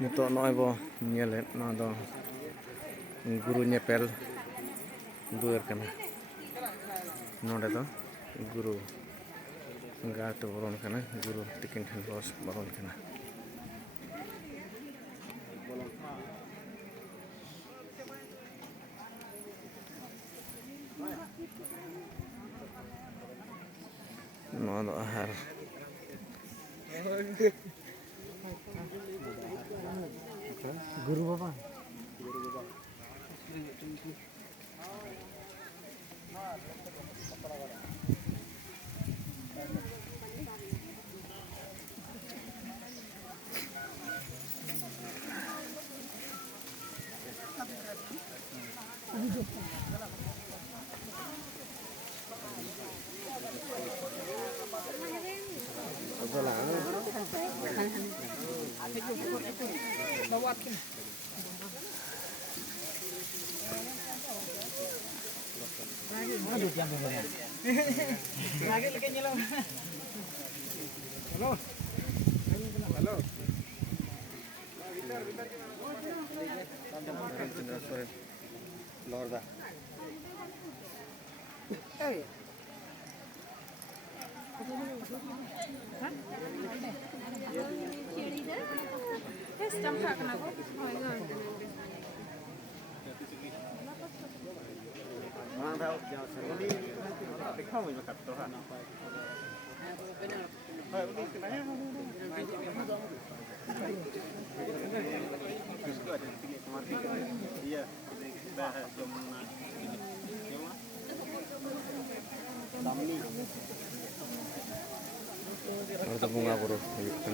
Nito noy bo nyelet no do guru nyepel duer kana nonde do guru gato boron kana guru tikin than bos boron kana no do ahar guru bapa Lorda. Hey. Ada bunga bro, gitu.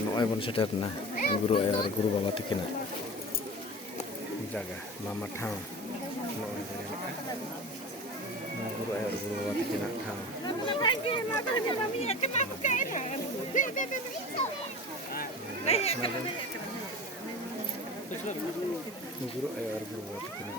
Noy bon seter na guru ayar guru baba tikina jaga mama thang noy guru ayar guru baba tikina thang guru ayar guru baba tikina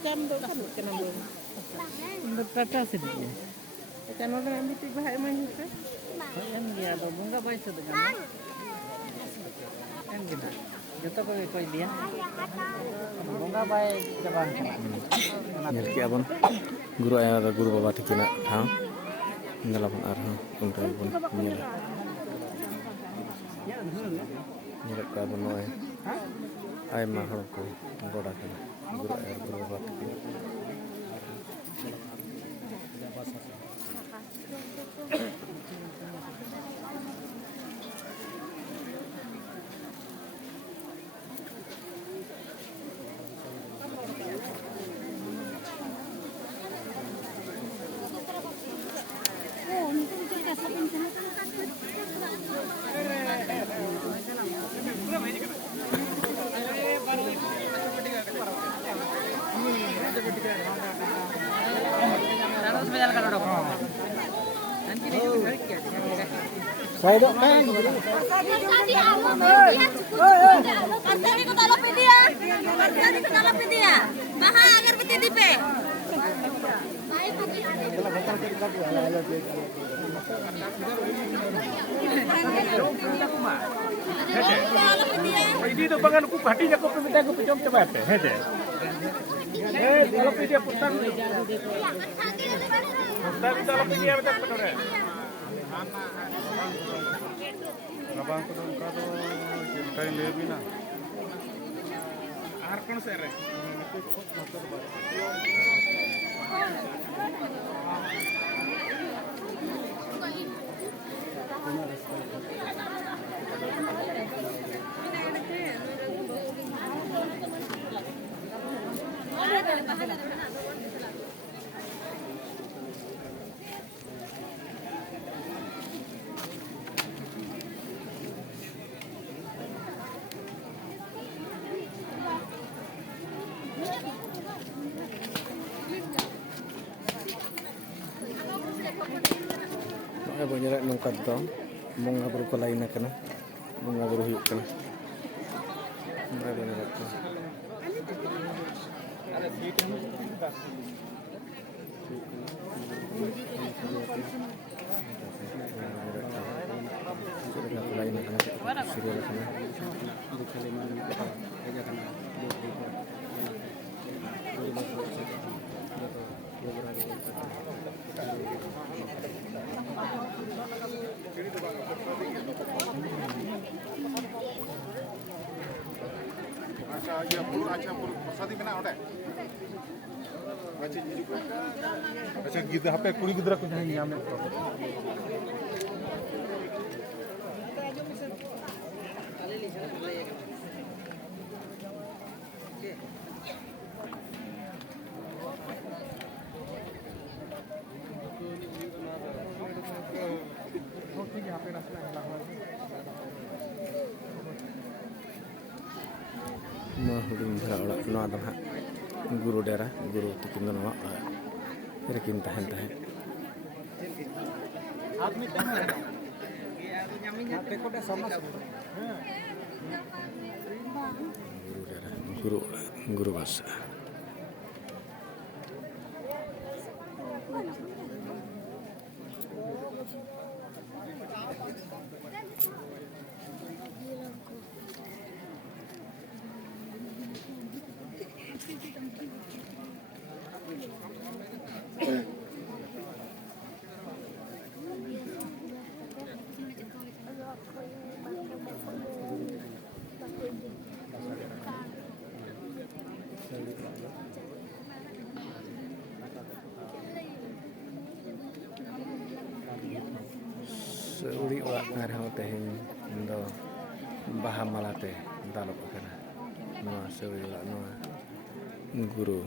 Cam do kan kena belum. Berkata sedih. Kan orang ambil tiba hai main itu. Yang dia do bunga baik sudah kan. Yang kita. Joto koi dia. Bunga baik coba. Nyelki abon guru ayar guru baba tikina thang ngalapan arha untuk abon nyela nyelak ka abon noy ay mahor ko goda kana guru ayar guru baba tikina Saya dok kan. Tadi ke dalam dia. Tadi ke dalam dia. Maha agar bertitip. Ini tu bangan aku hati aku minta aku pejam cepat hede. Kalau dia putar. Putar kalau dia betul betul. ᱨᱟᱵᱟᱝ ᱠᱚᱫᱚ ᱚᱱᱠᱟ ᱫᱚ ᱪᱮᱫ ᱞᱮᱠᱟᱧ ᱞᱟᱹᱭ ᱟᱵᱤᱱᱟ ᱟᱨ ᱠᱳᱱᱳ ᱥᱮᱫ ᱨᱮ nggak boleh nyerah nongkat dong mau ngabur ke lain kena mau ngabur hiup kena nggak boleh nyerah tuh sudah ke lain kena sudah kena ᱟᱪᱪᱷᱟ ᱜᱤᱫᱽᱨᱟᱹ ᱦᱟᱯᱮ ᱠᱩᱲᱤ ᱜᱤᱫᱽᱨᱟᱹ ᱠᱚ ᱡᱟᱦᱟᱸᱧ ᱧᱟᱢᱮᱫ ᱠᱚᱣᱟ Nah, hudung dhara orak no adam ha guru dera guru tikin no ma rekin tahan tahan guru dera guru bahasa seuli orak ngarang tehing do baha malate dalop kana noa seuli orak noa guru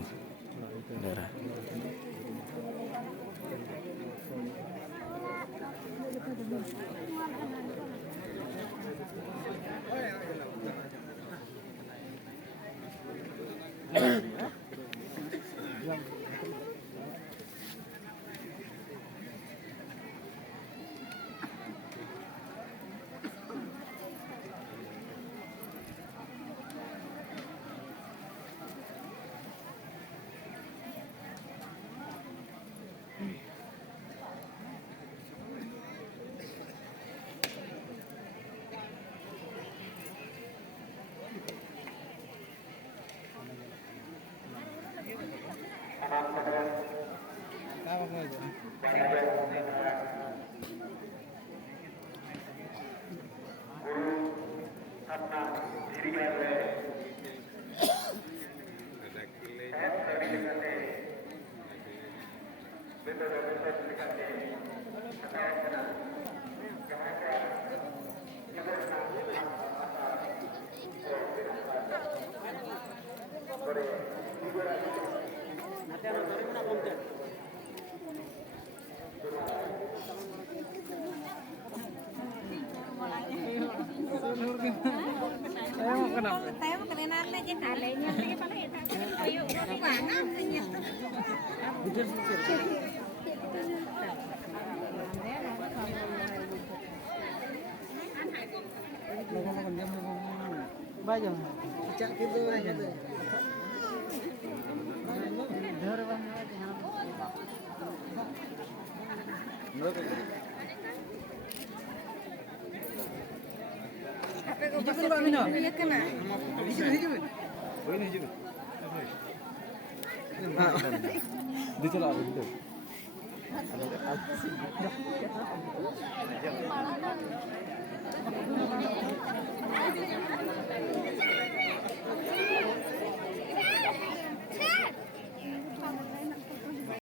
dera Tayo mo kanina na dyan. Alay niya. Sige pala ito. Ayaw. Iwanan. Ganyan. Bayang. Cak gitu aja. Hijau Pak Mino. Iya kena. Hijau. Oh ini hijau. Di celah itu.